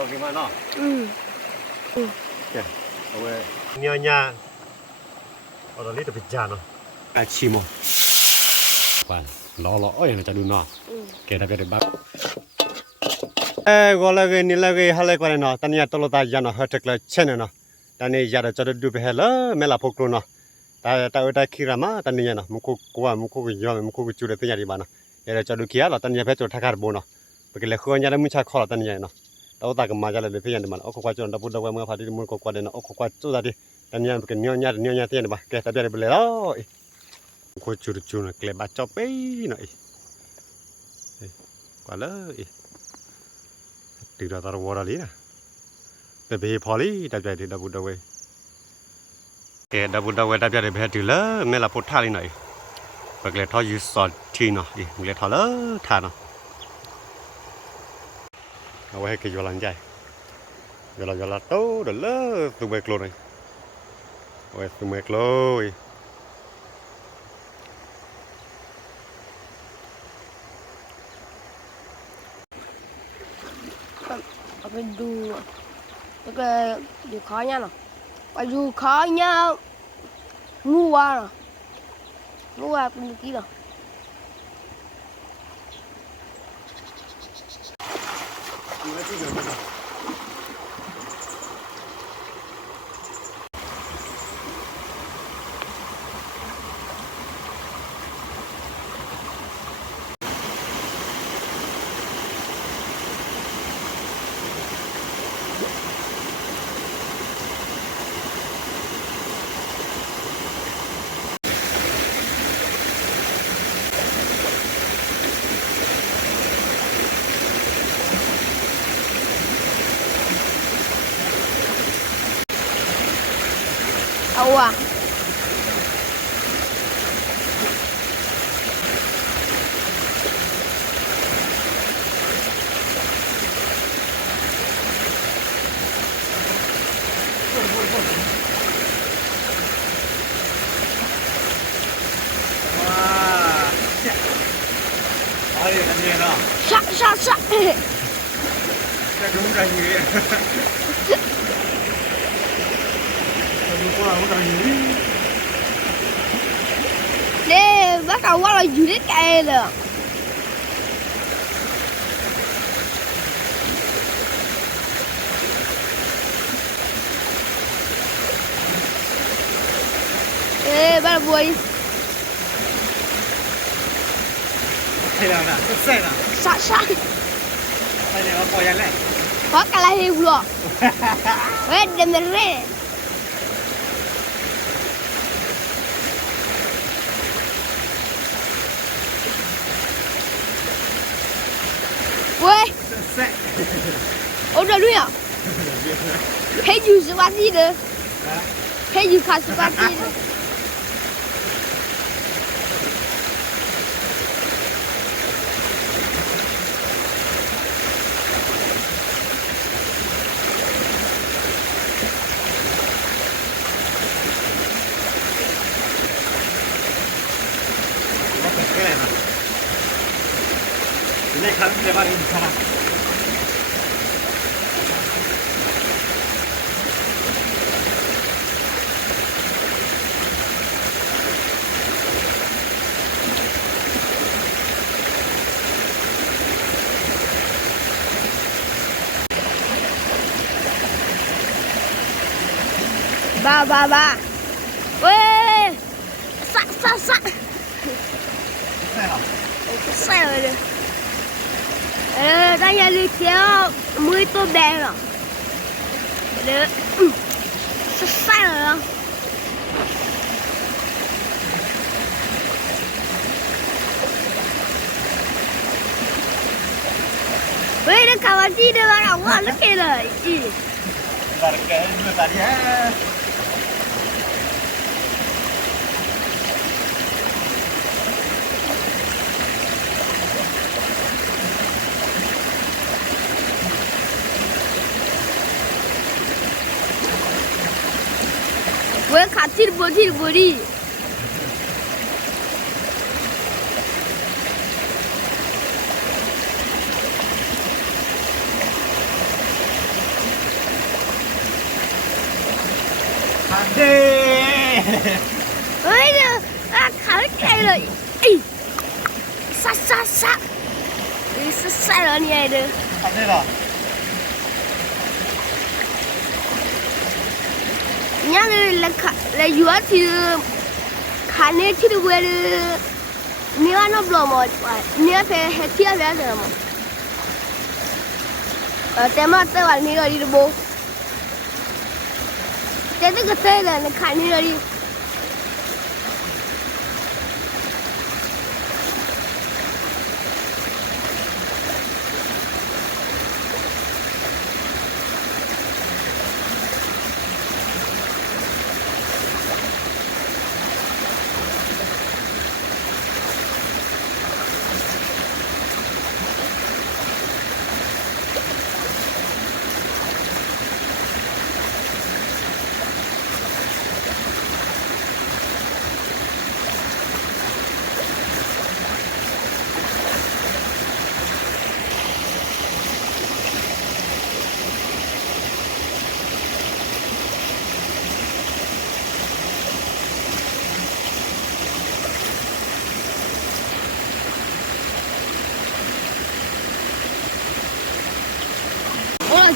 อกินมาเนาะแกเอาไว้เนี่ยเอาตอนนี้จะไปจานเนาะไอชิมไปรอเอ้ยนะจะดูเนาะแกได้ไปได้บ้างก็เลยนี่เลยฮัลโหลกันเนาะตอนนี้ตลอดยานาฮัตเกลเชนเนาะตอนนี้ยาจะดูไปฮัลโหลเมล่าพกเนาะแต่คิรามาตอนนี้เนาะมุกยอมมุกจูดเตียดีบ้านะยาจะดูขี้แล้วตอนนี้เพชรทักการ์บเนาะเพราะเลยขวานยามุชาขอตอนนี้เนาะแล้วตากมาจะเลยเพียงเดียวมันโอ้ขวานจนดับดับมือพอดีมือขวานเนาะโอ้ขวานจูดดีตอนนี้เพราะเนี่ยเตียนบ้าแกแต่เดี๋ยวไปเลยขวานจูดเนาะเคลบ้าจ๊อบไปเนาะกว่าเลยตีเราตารวอร์ลีนะแต่เบย์พอลีดับใจดีดับดับเวแกดับดับใจดีเบย์ดีเลยเมื่อเราพูดท่าลีหน่อยเปิดเลยทอยูสอดทีเนาะดิเมื่อเลยทอเลยท่าเนาะเอาไว้ให้แกอยู่หลังใจอยู่หลังโต้เดี๋ยวเลยตุ้มเบกโลเลยเอาไว้ตุ้มเบกโลยเอาไปดูแล้วก็ดูข้าวเนี่ยเนาะไปดูข้าวเนี่ยงูอ่ะเป็นกี่เนาะเอาอ่ะ杀这种感觉nè bắt đầu qua là gì đấy cây rồi ê bắt đầu vui thế nào nè xe nè sát đây này nó coi nhanh này có cả là hiu luôn ê đừng để rê ui ôi trời ơi hết dù sự quan gì nữa hết dù khá sự quan gì nữa cái này mà cái này khăn để bao nhiêu khăn ba ui sát sai rồi đây là đi kéo mũi tôm đen rồi đấy sai rồi không ui nó cào chi đây mà không có nó kia rồi là cái người ta đi hết 왜 같이 버리 เฮ้ยเนี่ยขาไม่ไกลเลยอีซัดอีซัดแล้วเนี่ยเด้อ ทำได้หรอ เนี่ยเลยอยู่ที่ขาเนี่ยที่ดูเลยเนี่ยน่าบล้อมเนี่ยเป็นเฮที่อะไรเด้อมั้งแต่มาแต่วันนี้เราดีดูแต่ก็เต้เลยขาเนี่ยเราดี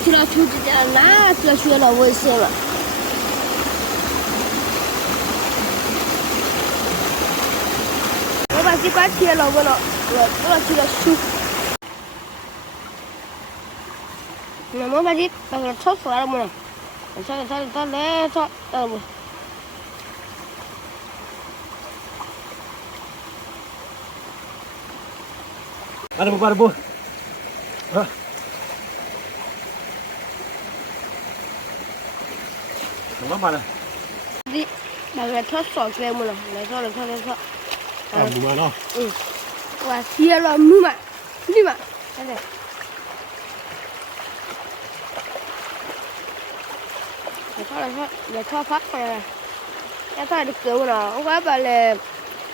去了出去的，哪去了学了危险了？我把这块贴了，我去了书。那我把这把它炒出来了么？炒来炒，不。Ada bu. Apa mana? Di, dah炒少出来么了？来炒。Bu mana? 我贴了木嘛，绿嘛，看这。来炒发回来，要炒的够了，我把来，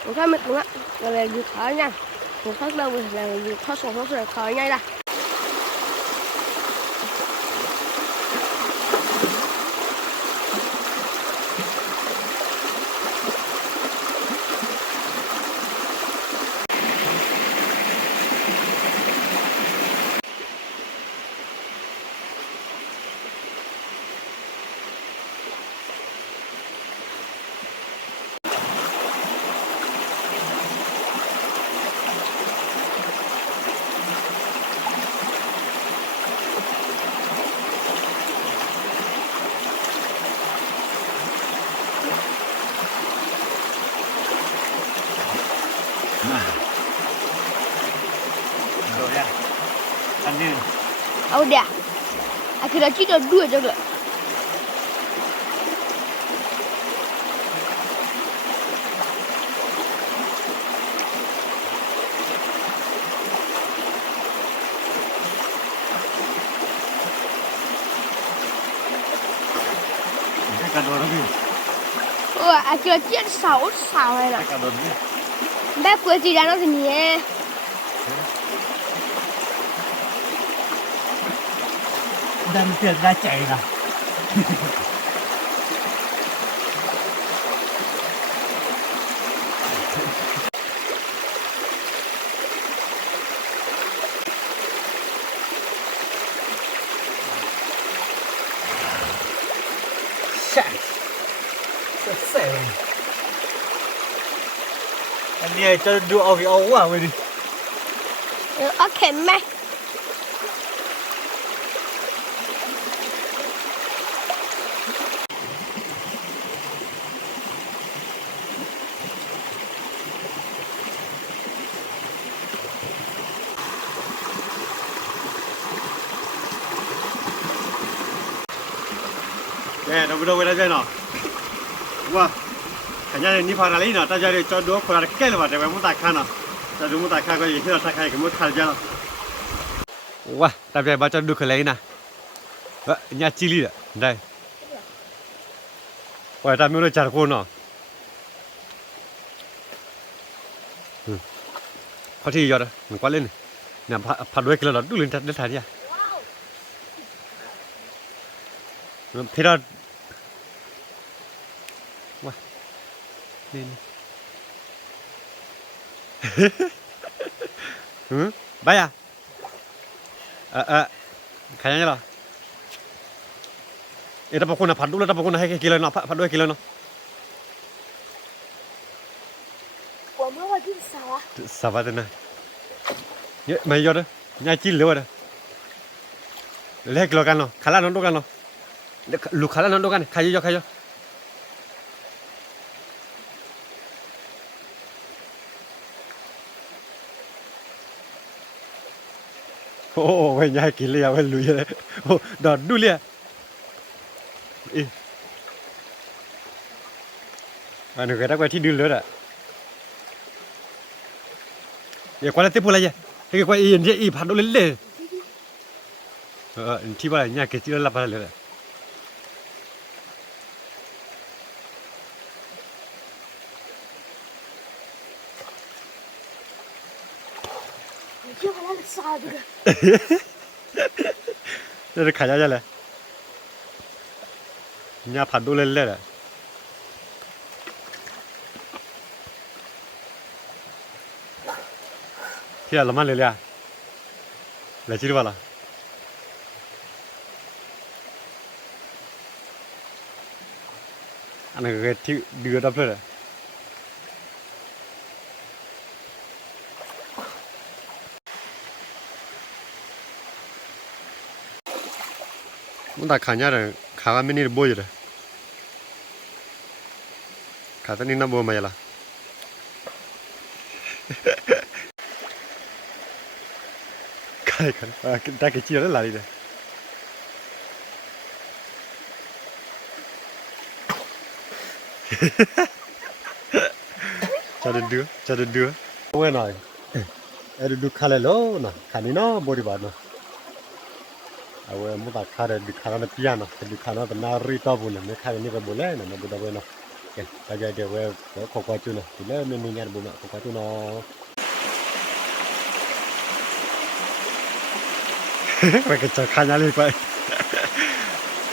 我看没动啊，我来就炒呢，我炒了我来就炒少出来炒呢啦。เอาเดี๋ยวคือเราคิดเราด้วยจังเลยกันโดนแล้วพี่คือเราคิดสาวเลยนะกันโดนพี่แบบเปิดจีนแล้วสิเนี่ย Dan tiền ra chạy là Sẻ anh đi cho đua cái ấu à vậy đi ok mẹ 네, đâu về đây nào. Wow, cái nhà này ní phá ra lấy nào, ta ra đây cho đũa phá ra cái là vậy, muốn ta khăn nào, ta muốn ta khăn cái gì, khi nào ta khăn cái muốn khăn ra. Wow, ta về bao cho đũa khởi lấy nè. Nhà chili đấy, đây. Wow, ta muốn chả cô nào. Có gì rồi, mình qua lên này. Nè, phá đuôi kia là đũa lên đến thải đi à. Thế đó. Wow. นี่vaya ขายยังไงล่ะแต่พวกคนน่ะผัดดูแล้วแต่พวกคนน่ะให้กินเลยเนาะผัดด้วยกินเลยเนาะ我们我就是啥啊？สวัสดีนะเยอะไม่เยอะเลยง่ายจิ้นเลยวะเล็กแล้วกันเนาะขาลานอนดูกันเนาะลูกขาลานอนดูกันใครเยอะใครเยอะโอ้โหไม่ง่ายกินเลยอ่ะไม่รู้เลยโอ้ดอดดูเลยอันนี้ก็ได้ไปที่ดูเลยอ่ะอย่าควาเล่นพูดอะไรเนี่ยให้ควาอีนที่ผัดดูเล่นที่ว่าเนี่ยเกจิแล้วรับอะไรเลย 你就把那个杀这个。这是看下去了，人家盘都来了，天老妈来了，来几吧了？อันนั้นก็ที่เดือดดับเลยมันตาขันยาเลยขาก็ไม่นี่บ่อยเลยขาตอนนี้น่าบ่มาอย่าละใครกันได้กี่ชิ้นแล้วล่ะนี่จะเดือโอ้ยหน่อยดูขาเลยล้อนะขานี่เนาะบริบาลเนาะเอาไว้มุดขาเลยดูขาเนี่ยเปียนะดูขาเนี่ยเป็นนารีตอบุญเนี่ยไม่ขานี่ก็บุญเลยนะบุญตอบุญเนาะเก่งแต่ใจเดี๋ยวเว้ยขอกวาดจุนเนาะทีแรกไม่มีงานบุญเนาะขอกวาดจุนเนาะไปกระจายขาเลยไป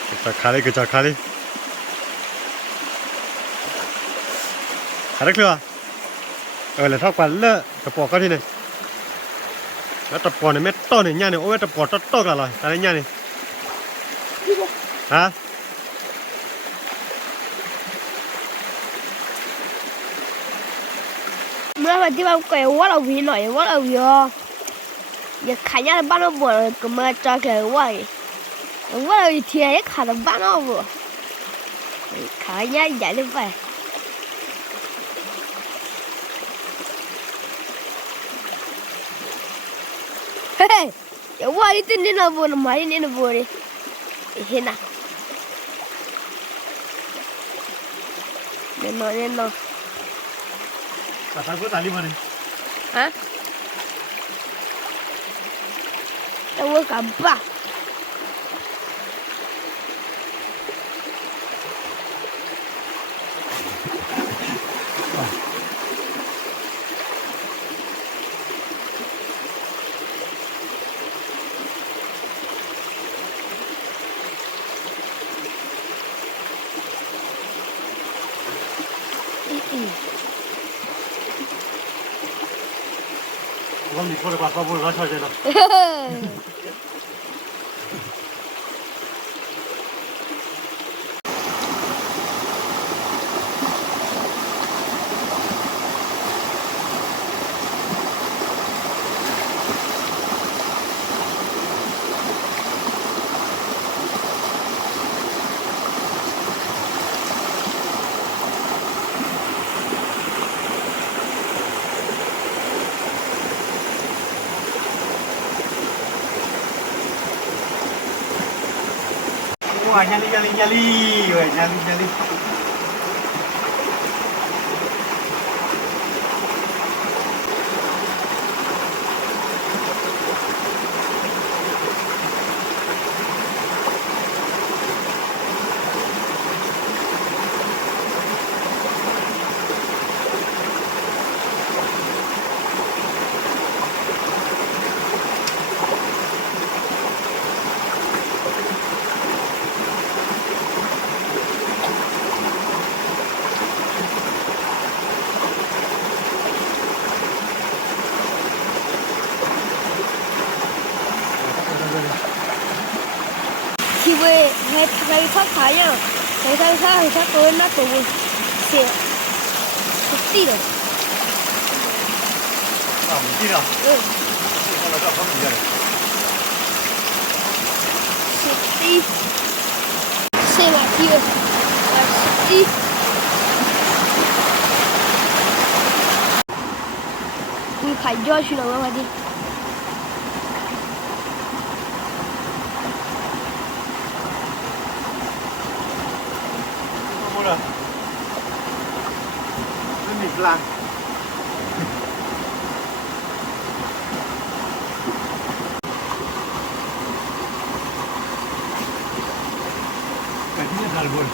กระจายขาเลยขาได้เคลียร์แล้วถ้ากวาดเลอะกระป๋องก็ที่ไหนแล้วตะปอนเนี่ยไม่ต้นเนี่ยเนี่ยโอ้ยตะปอนต้นกันเลยอะไรเนี่ยฮะเมื่อวันที่ว่าเกว่าเราวิ่งหน่อยว่าเราเยอะอย่าขายยาบ้านเราบ่นก็มาจอแกว่าเราเที่ยวขายบ้านเราบ่ขายยาใหญ่เลยไปเฮ้ยอย่าว่าที่นี่นะบ่นมาที่นี่นะบ่นเห็นนะเนี่ย ตากูตาลีมัน ฮะแล้วก็บ้า我们说的话，搞不老小姐了。Wah, nyali. Wah, nyali. 왜 해가 가냐? 해가 거나 또 세. 그티래. 아, 무기라. 응. 하나가 하면 되잖아. 그티. 세마티어. 그티. 이 가져주는 거 어디? 뭐라? 눈이 블랑. 그냥 잘 보여.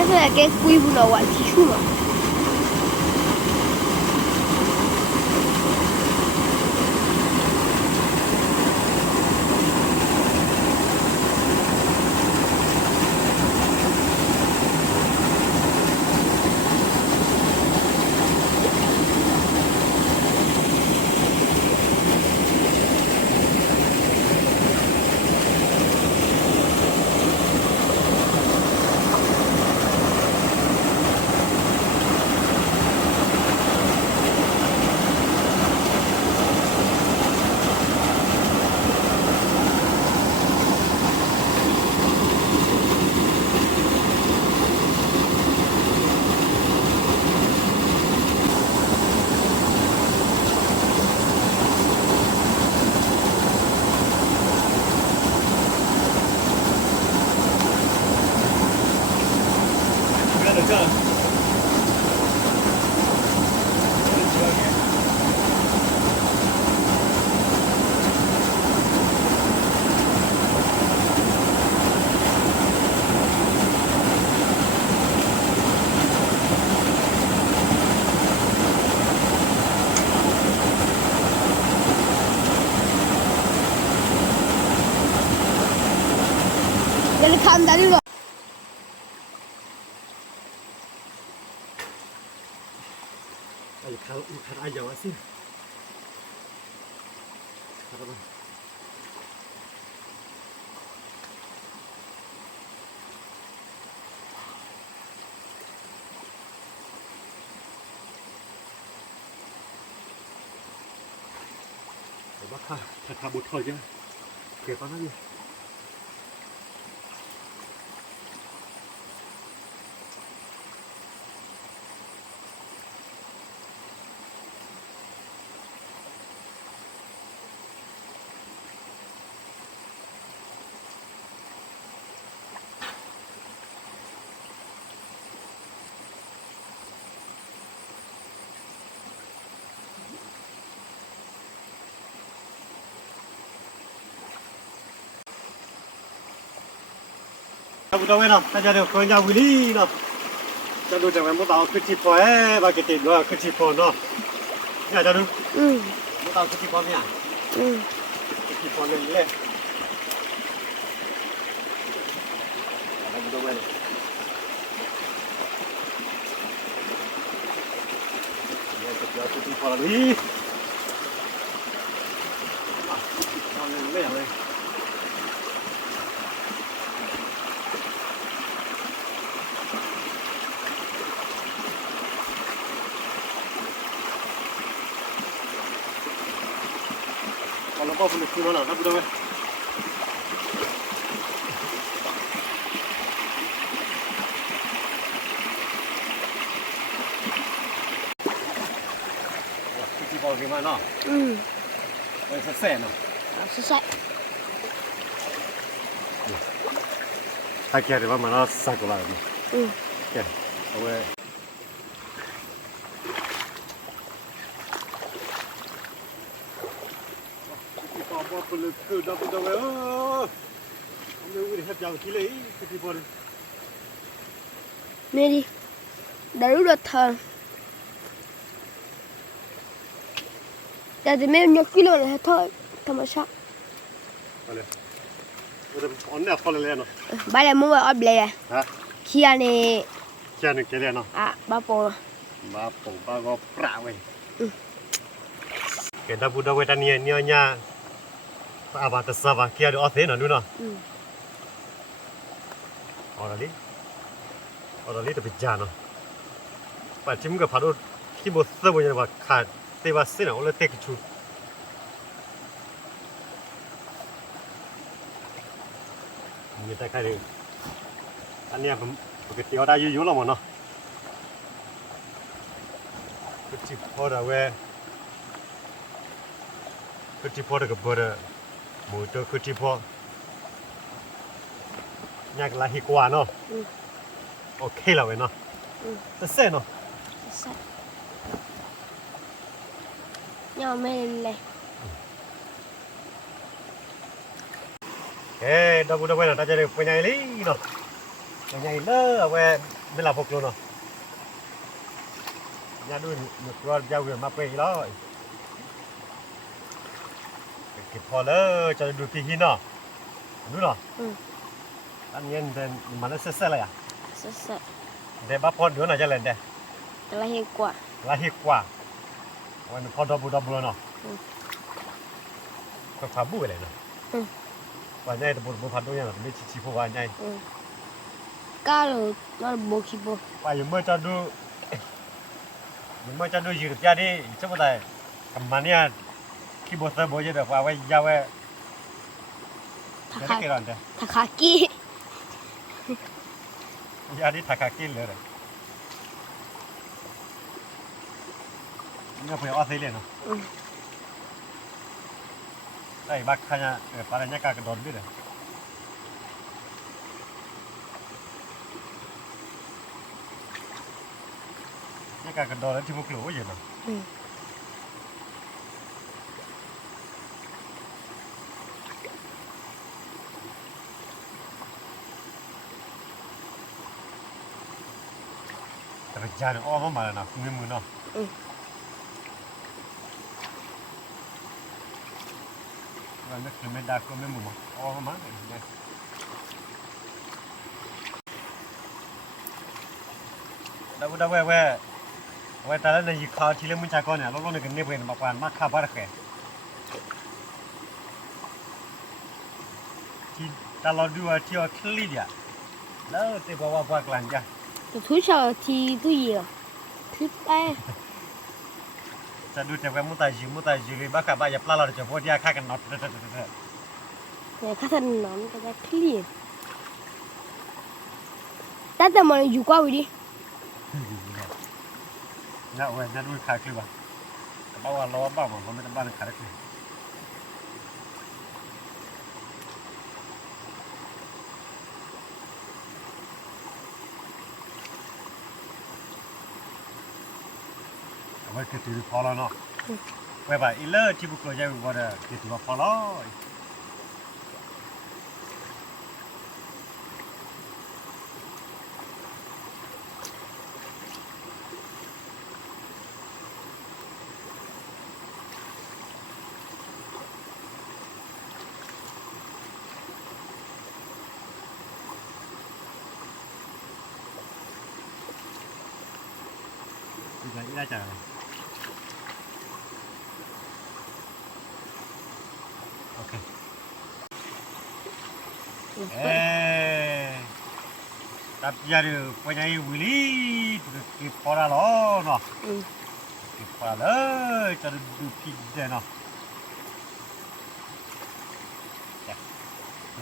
Eso de que cuivo no guachichuma. Dale candali lo. 아니, 가 아이자 왔어. 가봐. 다 못하게. 그게 뻔하네. Buổi tối nào, ta được có nhà Willy nào. Cho tôi chẳng phải một tàu cứ chỉ phò và cái tiền đó cứ chỉ phò nó. Nhà cho đúng. Một tàu cứ chỉ phò nha. Chỉ phò lên lên. Buổi tối này. Nhà cứ chỉ phò đi. Phò lên lên rồi. Kalau kau boleh kena nak, tak boleh. Wah, cuci bau gimana? Oh, selesai nak. Selesai. Tak kira mana sekolah ni. Okay, awak. Apa perlu ke dapat dapat ambil udah jauh kile ini kita boleh Meri. Đấy được thờ. Giờ thì mấy nhóc kilo này thôi, thầm sao? 그래. 우리 언니가 콜레레노. Bà mua ở bè. 아, Khi này 키아는 게레노. bà bò. 마 뽕바고 프라웨. 게다 부다웨 다니에 녀냐. 아바타 사바 키아도 어테노 누나. 어라리 또 비자노. 빠짐가 바로 키보 써보냐 봐. 카 때바스나 원래 때기추. người ta khai được anh em cái tiêu đa dữ lắm mà nó cái chip phô là về cái chip phô là cái bờ là mỗi chỗ cái chip phô nhạc là hiệu quả nó ok là vậy nó rất xe nó Nhưng mà mình này. đâu đâu là ta chơi được nhảy lý nó nhảy lơ về bên là phục luôn nó nhà đuôi được qua giao quyền map về đó kịpพอlơ cho đuôi phi hin nó đúng rồi anh nhân thì mà nó sẽ lại à Sợ. để bắt pon nữa là cho lên đây Là hiệu quả. là hiệu quảวันพอdouble nóก็พาบุ้ยเลยนะวันนี้ตัวบุ้ยพาด้วยนะไม่ชิพวันนี้ Cá là nó là bò khí bò. ว่าอยู่เมื่อจะดูยืดยาดิใช่ไหมแต่กับมันเนี่ยขี้บดเสือบ่อยแบบว่าไว้ยาวไว้ไม่ได้เกี่ยวกัน Thà khá kỹ. ยาดิถักขากินเลยเนี่ยเพื่อออสเตรเลียเนาะไอ้บักขยะปลาเนี่ยกากระโดดด้วยเลยเนี่ยกากระโดดแล้วที่มุกหลูอยู่เนาะแต่เป็นจานอ้อมมาแล้วนะมือเนาะวันนี้คือไม่ได้ก็ไม่หมุนอ้อมมาเนี่ยแล้วแว่แต่ละในยี่ข่าวที่เรื่องมึงจากก่อนเนี่ยเราลงในกันเนี่ยเป็นบางวันมากข้าวบ้าแค่ที่ตลอดดูว่าที่ว่าคลีดอ่ะแล้วแต่บอกว่ากลางจ้ะ Tôi thú sợ thì tôi gì à? Thứ ba. จะดูจากว่ามุตายจีเลยบ้าข้าวบ้าอย่าปลาเราจะพูดยาฆ่ากันน็อต Này khá thân nón cái ra clear. Ta tao mà dù qua đi. น่าเว้ยน่าดูขาคลิปอ่ะแต่บ้าว่าล้อบ้ามันไม่ต้องบ้านขาได้คลิปเอาไว้คือถือพอแล้วเนาะไว้บ่อีเลิศที่บุกตัวใหญ่บุกบ่ได้คือถือว่าพอแล้ว Bây giờ ra chờ ok tập ra được quay này Willy kịp phá ra nó nó kịp phá lỡ cho được kịp đây nó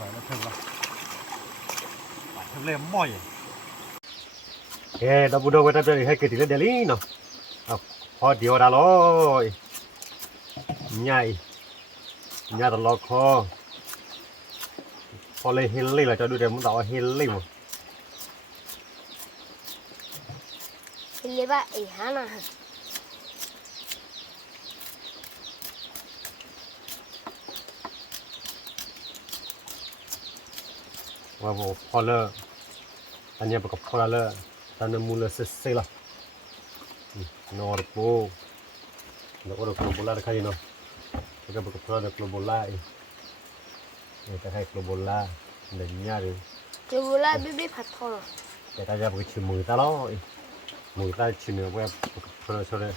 rồi nó thường rồi phải thường lên mỏi ok đâu đâu ta chơi hay cái gì đó để lý nóพอเดียวได้เลยใหญ่ตลอดคอพอเลยเฮลลี่เราจะดูเดี๋ยวมันต่อเฮลลี่มั้ง Thì ba ấy hả nè. ว่าพอเลยอันนี้ประกอบพอเลยตอนนั้นมูลเสียละ Norpo. No oro globola de calle no. Porque porque fuera de globola y esta hay globola de ñare. 就我来比比拍头了。 Que ta ya porque chimu ta lo. Mu ta chinu voy a fuera sobre.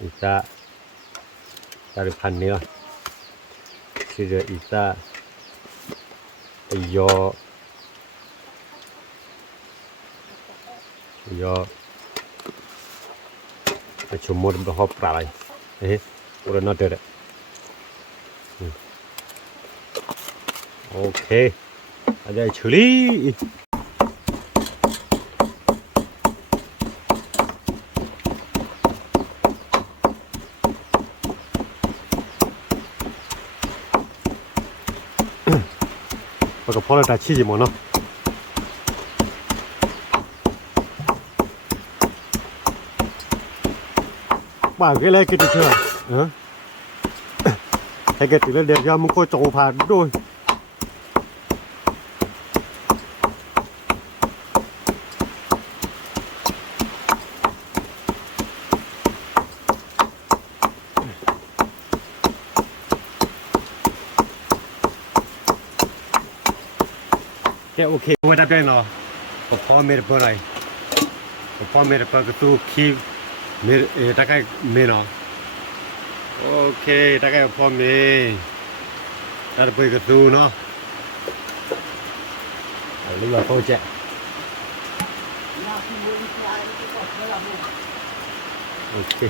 Ita dari panel. Sida ita yo cuma berapa perai, udah nanti deh. Oke, ada cili. Pakai pola tak cili mana? Bà cái này cái gì chưa? Hả? Hay cái thứ đẹp ra muốn coi trâu phá đôi. Cái ok, quay đáp đây nào. Có phó mẹ được này. Có phó mẹ được cái tu khi mẹ ta cái mẹ nào. Ok, ta cái phó mẹ. Ta được cái tu nó. Lúc là phô chạy. Ok.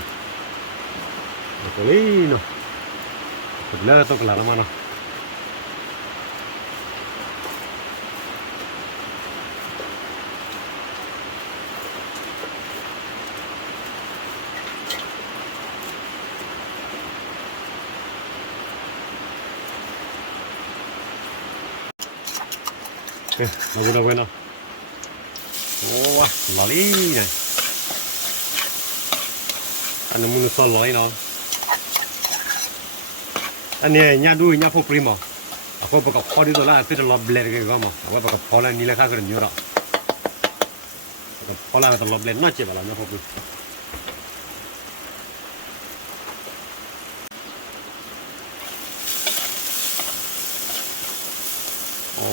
Một lý nó. Một lỡ tôi làm nó. Nó bueno. Loli này. Anh muốn xò loli nó. Anh này nhà đuôi nhà phô primo. Aku pakai kau di tu lah, tu dah blend ke kamu. Aku pakai pola ni lah kau nyurah. Pakai pola tu blend, nak cakap lah nak phô.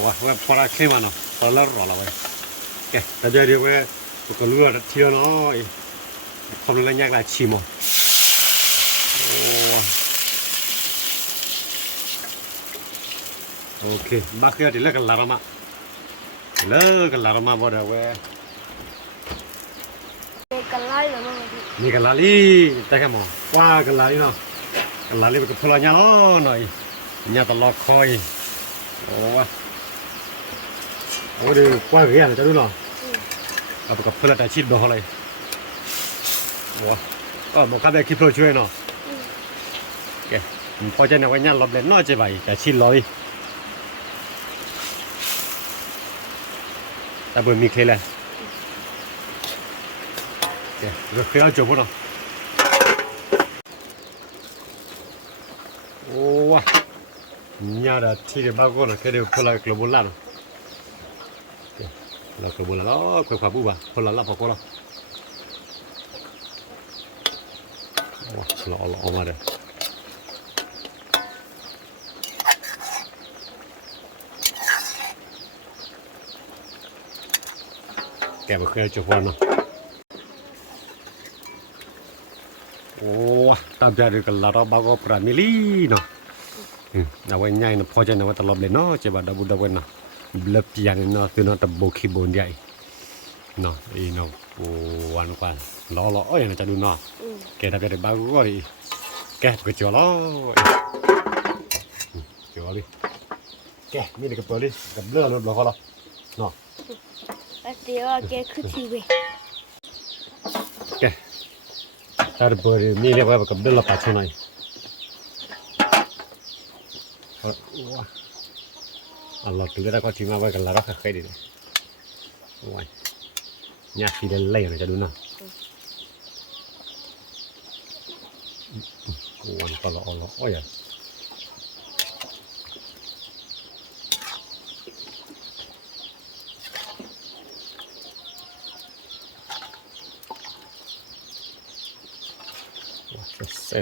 Wah, pola kau mana? Pola rola weh. Okay, tadi dia weh, bukan luar tiada no. Kalau lagi nak cimo. Ok, bác kia thì lấy cái lárama, lấy cái lárama vào đây vậy. Cái lái là nó. Ni cái lali, ta cái mỏ, qua cái lali nó, cái lali bị cái phơi nhà nó này, nhà ta lọt khơi, đi qua cái này cho đúng không? À, bị cái phơi là ta chít đồ này, một cái này kịp phơi chưa nó, ok, phơi trên này cái nhà lọt lên nó chỉ vậy, ta chít lôi. Ta vừa mi khê lên, rồi khê áo chụp nào, wow, nhà đã thi được bao con là cái đều phơi lại cái bốn lan rồi, là cái bốn lan đó, cái phá bù bà, phơi lại là phá con đó, wow, lọ mà đây. Kẹp vào khơi cho con nó. Tạm ra được là đó bao gồm pramili nó. Nào quay nhai nó phơi cho nó tập lên nó, chỉ bảo double double nó. Lập tiền nó từ nó tập bộ khi bốn vậy. Nó, ý nó quan quan. Lo ơi nó cho đun nó. Kẹp đặc biệt bao gồm đi. Kẹp cái chỗ nó. Chỗ đi. Kẹp, mi cái bờ đi, cái lửa nó bỏ nó. Nó. cái cứ thi về. Ok. Taruh ni lepas apa kabel lepas cunai. Wah. Allah tu kita kau cima apa kalau rasa kaya ni. Wah. Nyaki dan lain macam mana? Wah kalau Allah, oh ya. แก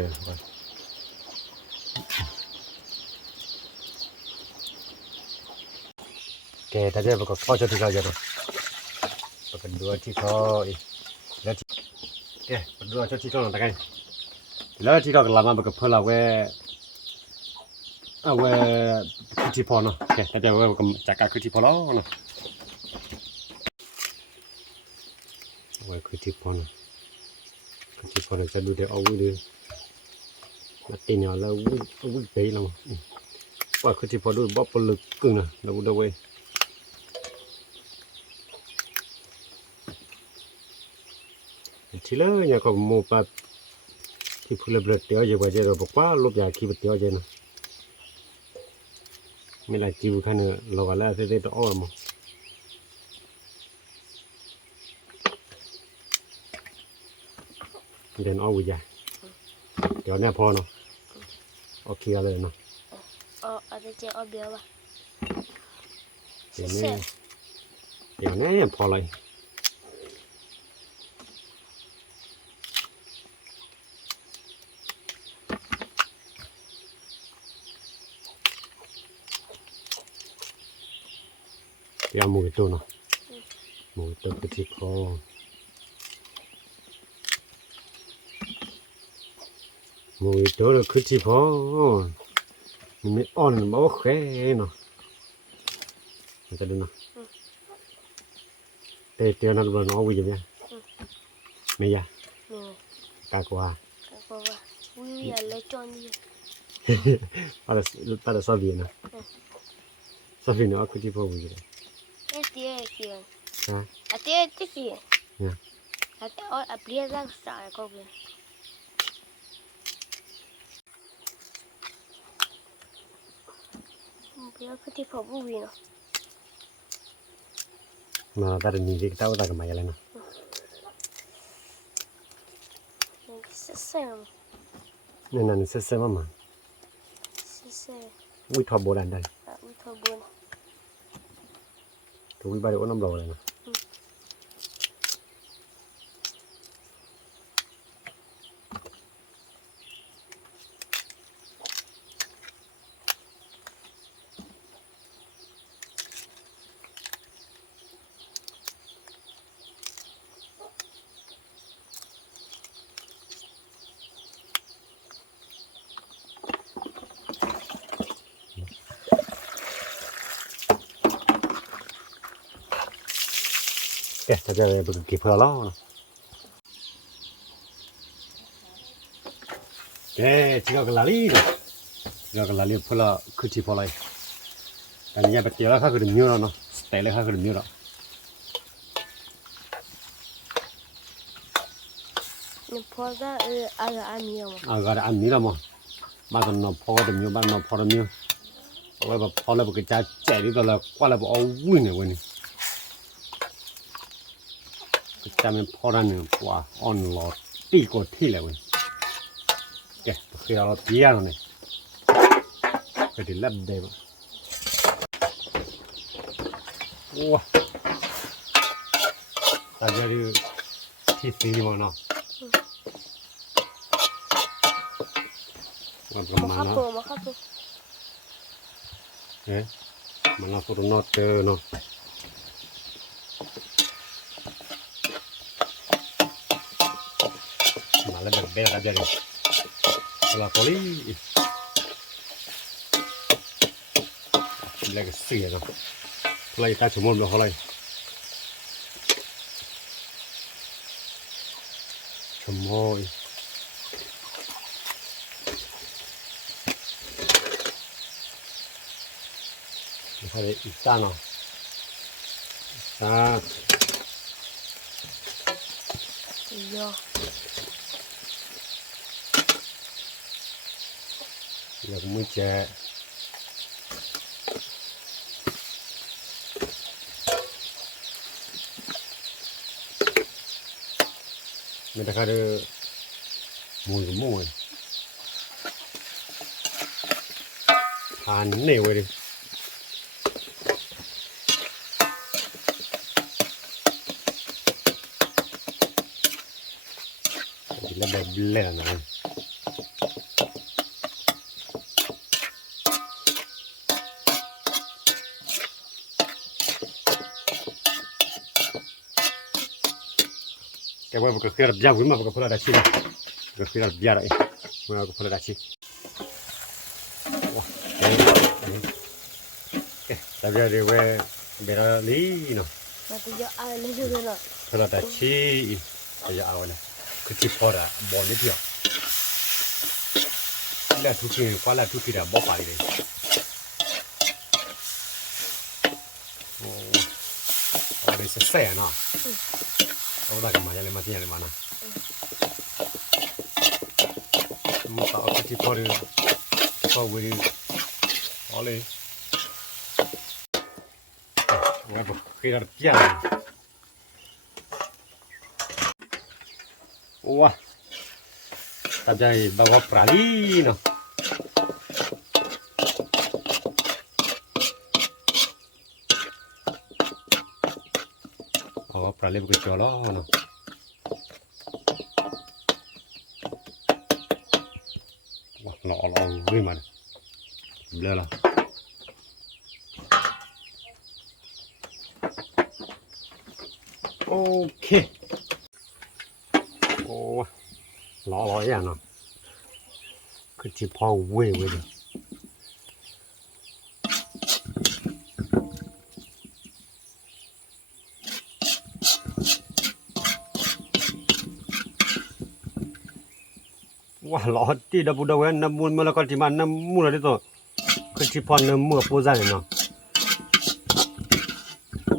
แต่เดี๋ยวก็พ่อจะที่เขาจะดูเป็นดูที่เขาแล้วแกเป็นดูที่เขาหน่อยตะไคร้แล้วที่เขาก็ลามาแบบเพื่อเราเว้เอาเว้คือที่พอเนาะแกแต่เดี๋ยวเว้ก็จัดการคือที่พอแล้วเนาะเว้คือที่พอเนาะคือที่พอเราจะดูเดี๋ยวเอาไว้ดูมาตีเนาะแล้วเอาไว้เตะเราว่าคือที่พอดูบ๊อบปลึกกึ่งนะเราดูเว้ทีละเนี่ยก็มูปะที่พูดเรื่องเตี้ยจะว่าจะเราบอกว่าลบยาขี้เตี้ยจะนะไม่ละจิ้วขันเนี่ยเราก็แล้วเสร็จตัวอ้อมเดินอ้อมวิจารเดี๋ยวเนี่ยพอเนาะโอเคเลยเนาะอาจจะเจอเอาเบียร์ป่ะเดี๋ยวนี้พอเลยเดี๋ยวมูตัวเนาะมูตัวกระชิบคอมูตัวเรากระชิบคอมันไม่อ่อนมันบ่แข็งเนาะมันจะดูเนาะเตะเตี้ยนั่นมันเอาไว้ยังไงไม่ยากกากว่าวิวอะไรจอนนี่para saber né saber não que tipo hoje este é aqui ah até aqui até a presa está cobre biar que tipo buino mà ta được nhìn cái tao ta cái mày lên nè nên là sẽ xem mà ui thọ bồ đàn đây tụi ba đứa năm đầu này nè thật ra là kịp phở lo chỉ có cái lá lì rồi chỉ có cái lá lì phở là cứ chỉ phở này anh nhà bạch tiêu là khác cái đường nhiêu nó tệ là khác cái đường nhiêu đó phở ra ăn nhiều mà gọi là ăn nhiều mà ba tuần nó phở được nhiều ba nó phở được nhiều rồi bà phở là một cái trái chạy đi rồi là qua là bộ vui này vậyจะเป็นพอรันหนึ่งว่าอ่อนหลอดตีกว่าที่เลยเว้ยแกคือเราเตี้ยแล้วเนี่ยไปถึงเล็บเดมว้าแต่จะดูที่สีมันเนาะวันประมาณนั้นมันเอาฟุตโนตเจอเนาะmalah berbeda aja nih kalau poli lagi sih ya lagi kita cuma belum mulai cuma ada ikan loh iya là muối chè người ta khai được mùi của mùi hàn nèo vậy đi là bè lẻ này แกว่าก็คือรับยาวิ่งมาก็พลาดชิก็คือรับยาอะไรมาก็พลาดชิแต่เดี๋ยวเดี๋ยวเบลลี่เนาะ มาตัวเยอะอะไรเลยด้วยเนาะ พลาดชิจะเอาเนี่ยคือที่พอละบอลนิดเดียวแล้วทุกทีกว่าแล้วทุกทีอะบอกไปเลยโอ้เอาไปเสียเนาะเอาได้กันมาจะเลยมาที่ไหนมานะมันต่อคือที่พอเลยพอวิ่งเอาเลยว่าแบบคือระเบียบว้าแต่ใจแบบว่าปราณีเนาะอ๋อปลาเล็บก็เจอแล้วเนาะว้าเราวิ่งมาเบลอละโอเคโอ้รออย่างเนาะคือที่พอเว้ยเลยว้ารอที่ดับดับเว้นน้ำมูลมาแล้วก็ที่มันน้ำมูลอะไรตัวคือที่พอน้ำมือปูใจเนาะ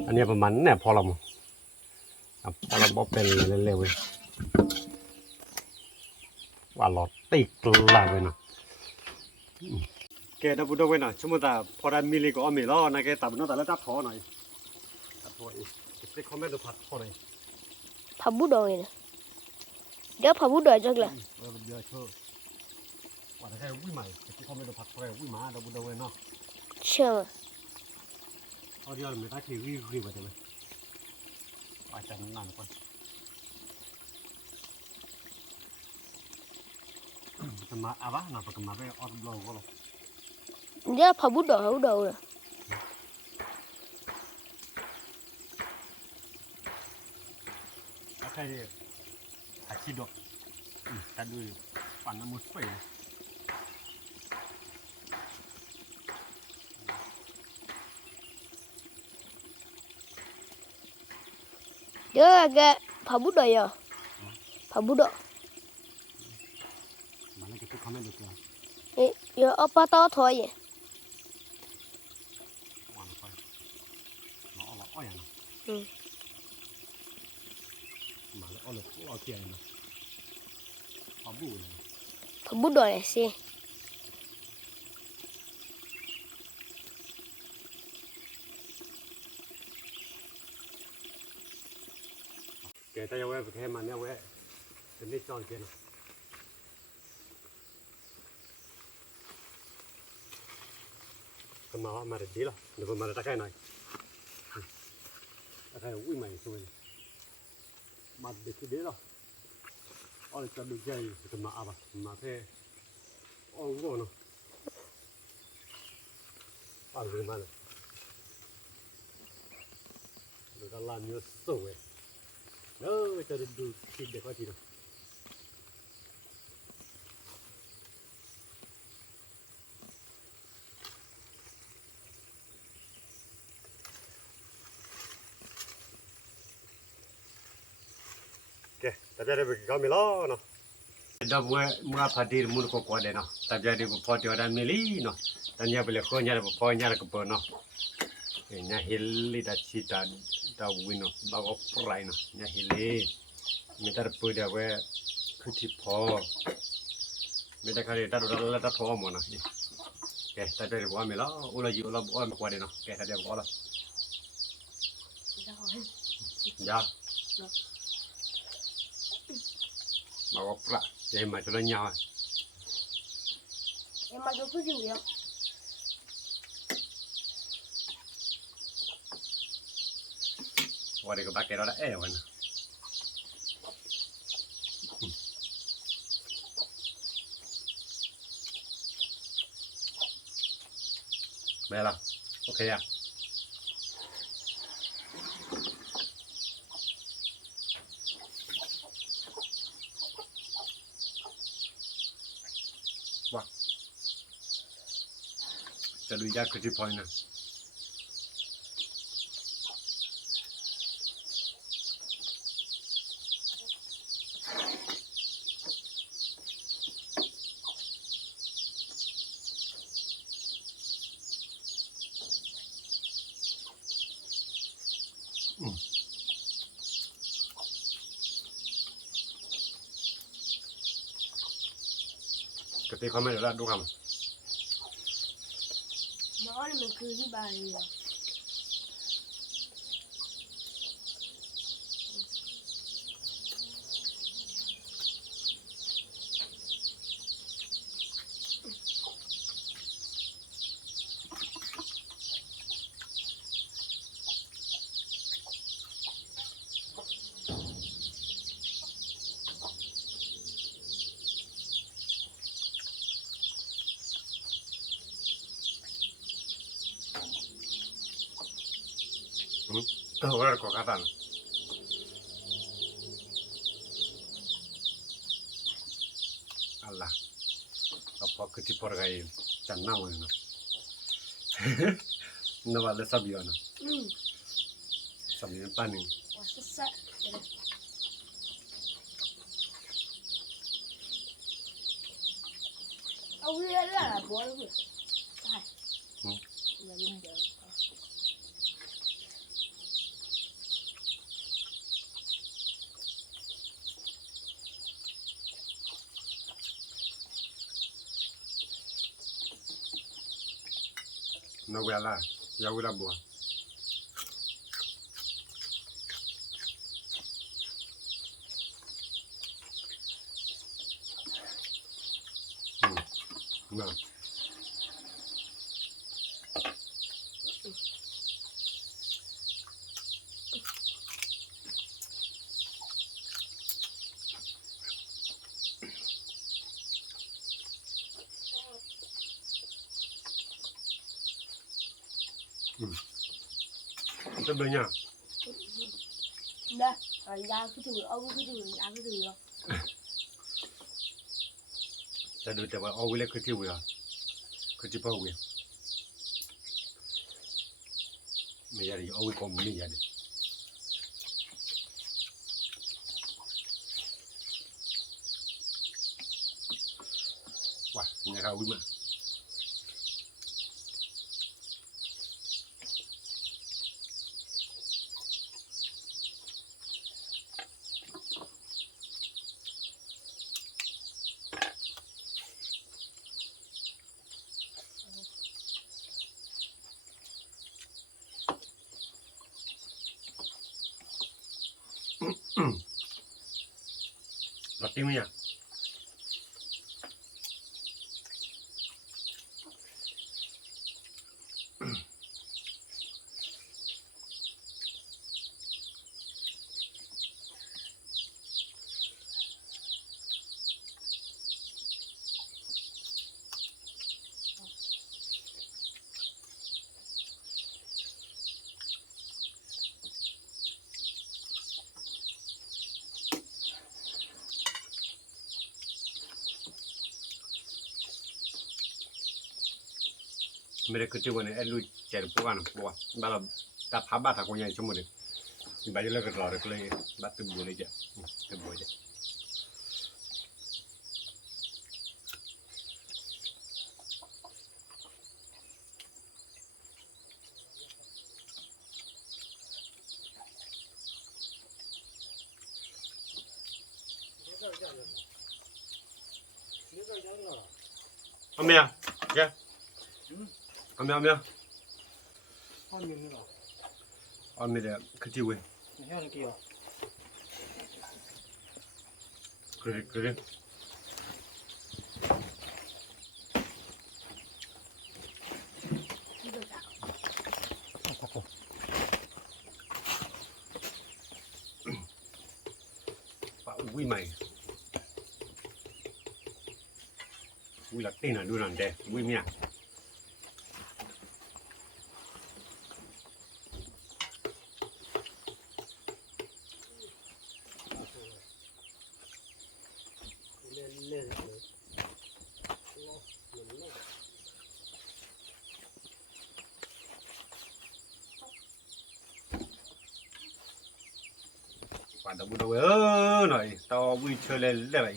อันนี้ประมาณเนี่ยพอเราพอเราบอกเป็นเร็วๆเลยว่าหลอดติดลาเลยเนาะแกดับดับเว้นเนาะชั่วโมงแต่พอได้มิลลิก็เอาไม่รอนะแกตับน้องแต่ละตับท้อหน่อยตับท้ออีกเป็นคอมเมนต์ดูผัดท้อหน่อย ผับบุดอยเนี่ยเดี๋ยวผับบุดอยจังเลย เดี๋ยวเชื่อว่าถ้าใครวิ่งใหม่ที่เขาไม่ได้พักใครวิ่งมาเราบุญเดินเนาะ เชื่อมั้ย เอาเดี๋ยวไม่ได้ที่วิ่งมาใช่ไหมอาจารย์นั่นก่อนจะมาอะไรนะปกติมาไปออดบล็อกก็หรอ เดี๋ยวผับบุดอยเลย ถ้าใครหาชีดอกแต่ดูปั่นน้ำมันไฟ เดี๋ยวแกผับบุดอยอ่ะผับบุดอย มาแล้วก็ที่เขาไม่ดูกัน เดี๋ยวเอาปลาต่อถอย วางไฟเราเอาอ้อยนะมาแล้วเอาเทียนนะเอาบูเลย ผับบุดอยสิ แกแต่ยังแวะไปแค่มันเนี่ยแวะเป็นนิดจอนเกินก็มาเด็ดดีละเดี๋ยวมาตะไคร้หน่อยตะไคร้วิ่งใหม่สวยมาเด็ดดีละอ๋อจะดูใจจะมาอะไรมาแค่อ๋อก็เนาะอะไรมาเลยดูตลาดนี้สวยจะดูคิดเด็กว่าทีนะโอเคแต่จะได้ไปก็มีล้อเนาะดับเว้เมื่อพอดีมุนก็กว่าเด้เนาะแต่จะได้พอดีว่าได้มิลีเนาะแต่เนี่ยเป็นเรื่องคนเนี่ยพอเนี่ยก็เปิดเนาะเนี่ยเฮลิดาชิตาดาวินเนาะบางก็ปลายเนาะเนี่ยเฮลิมีแต่เปิดเดี๋ยวเว้คือที่พอมีแต่ใครได้ได้พอหมดนะแกแต่เดี๋ยวว่ามีแล้วอุลาอยู่อุลาบอกว่าไม่กว่าเด้เนาะแกแต่เดี๋ยวบอกแล้วยามาว่าปลาเดี๋ยวมาจะเล่นยาว ยังมาดูผู้อยู่ยัง ว่าเดี๋ยวก็บักแกเราได้วันไม่ละโอเคอ่ะ ดูยากคือที่พอยนะกติเขาไม่ได้รับดูคำ น้องนี่มันคือที่บาลีอ่ะAhora kokatan. Allah. Apa kecipor gay channa wena. Nawale sabiana. Sabiana paning. Wasaเอาเรื่องละบัวเลยใช่อย่าลืมเดี๋ยว Nawala. Yawula bua. No. Itu banyak. Dah, ya cứ thử, ông cứ thử, ya cứ thử rồi. Tadi tu apa awalnya kecil ya. Kecil apa ya? Menjadi awal kaum ni jadi. Wah, ni kau mana? Roti mana? Mereka kecil mana? Elu cari puan, Balam tak habis aku yang cuma ni. Baju lagi keluar lagi. Batu boleh je. Boleh je. Ambil ya. Ambil. Ambil dia kecil weh. Kering. Pak Ui mày. Ui là tên là đuôi lần đây. Ui nha. quả đâu đâu này tao vui chơi lên lại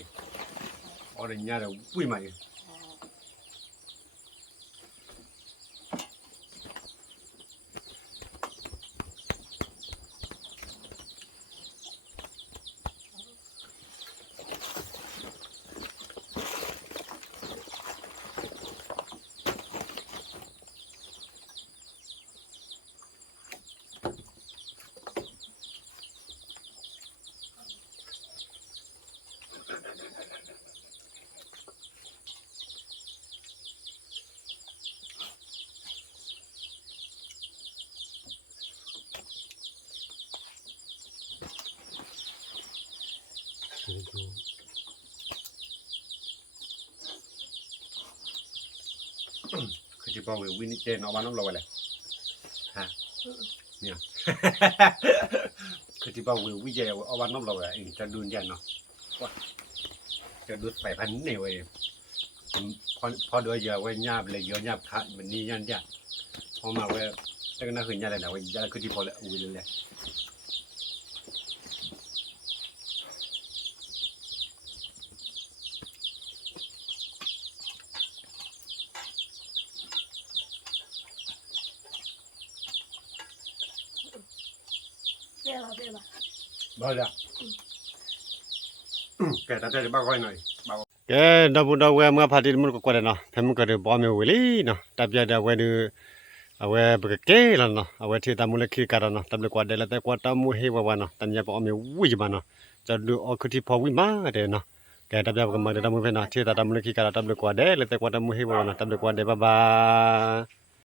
ở đây nhà đâu vui màyคือที่บอกว่าวินิจเจนเอาบ้านน้องเราอะไรฮะเนี่ยคือที่บอกว่าวิจัยเอาบ้านน้องเราอะไรจะดูยันเนาะว่าจะดูไปพันนี่เว้ยพอดูเยอะเว้ยหยาบเลยเยอะหยาบขาดมันนี่ยันยันพอมาเว้ยแต่ก็น่าขึ้นยันเลยนะเว้ยยันคือที่พอเลยอุ้ยเลยบ่ละแกแต่จะบ้าก้อยหน่อยบ้าแกดับดับเว้ยเมื่อพาที่มันก็กวาดเนาะแต่มันก็เดือบอมเวลี่เนาะแต่เดี๋ยวเว้ยดูเอาเว้ยเบกเกล้เนาะเอาเว้ยที่ตามุเล็กขี้การเนาะแต่เดี๋ยวกวาดเดี๋ยวแต่กวาดตามุเฮวะเนาะแต่เนี่ยพอมีวิ่งมาเนาะจะดูเอาคือที่พอวิ่งมาเดี๋ยวเนาะแกแต่เดี๋ยวก็มาเดี๋ยวตามุเพ่เนาะที่ตามุเล็กขี้การแต่เดี๋ยวกวาดเดี๋ยวแต่กวาดตามุเฮวะเนาะแต่เดี๋ยวกวาดเดี๋ยวบ๊ายบาย